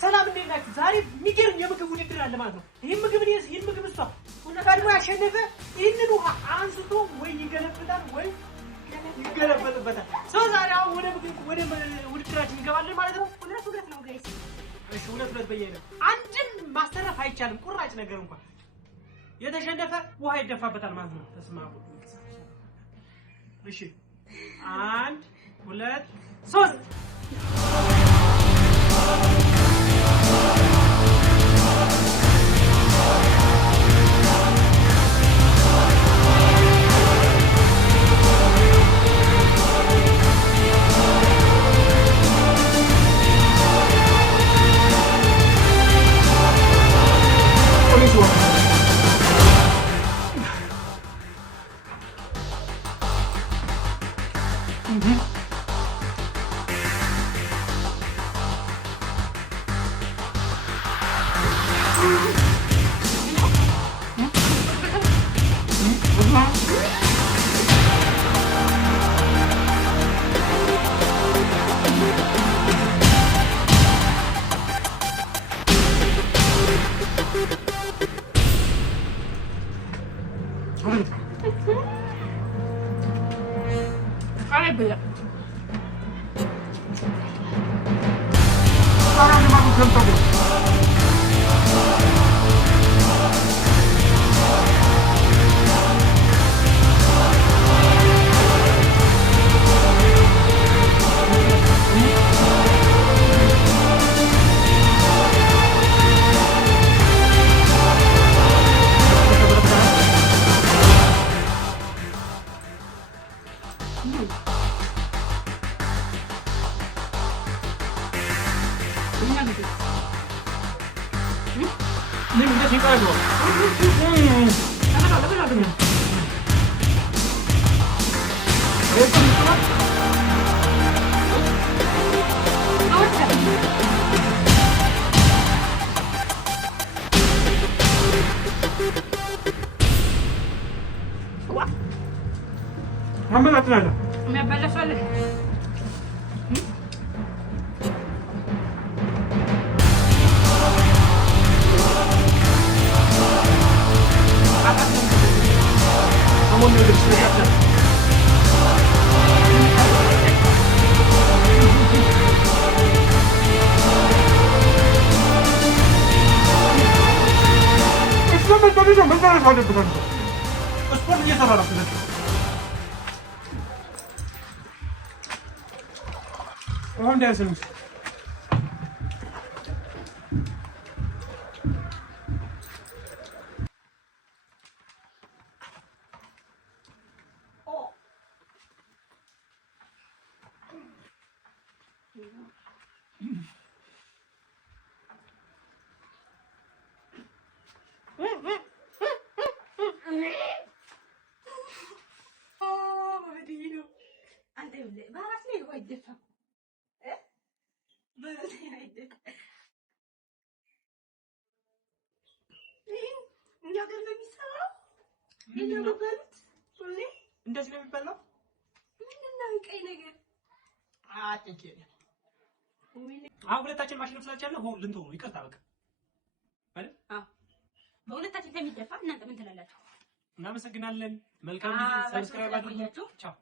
ሰላም እንዴት ናችሁ? ዛሬ የሚገርም የምግብ ውድድር አለ ማለት ነው። ይሄን ምግብ እሷ ቀድሞ ያሸነፈ ይህንን ውሃ አንስቶ ወይ ይገለብጣል ወይ ይገለበጥበታል። ሰው ዛሬ አሁን ወደ ውድድራችን እንገባለን ማለት ነው። ሁለት ነው ጋይስ። እሺ ሁለት በየነ አንድም ማስተረፍ አይቻልም። ቁራጭ ነገር እንኳን የተሸነፈ ውሃ ይደፋበታል ማለት ነው። ተስማሙ። እሺ 1 2 3 Ay, 님 이제 지금까지 나가자 그냥 한번 같은 하자 me apaga sole Vamos a ver si se hace. Estamos todos en venta de sal de pronto. Pues por ya está raro, pues. ¿Dónde hacemos? እንደዚህ ነው የሚባለው። ምንድነው ቀይ ነገር? አጥቂ አሁን ሁለታችን ማሽነፍ ስላልቻለ ሆ ልንተው ነው። ይቅርታ በቃ አይደል? አዎ በሁለታችን ከሚደፋ እናንተ ምን ትላላችሁ? እናመሰግናለን። መልካም ጊዜ። ሰብስክራይብ አድርጉ። ቻው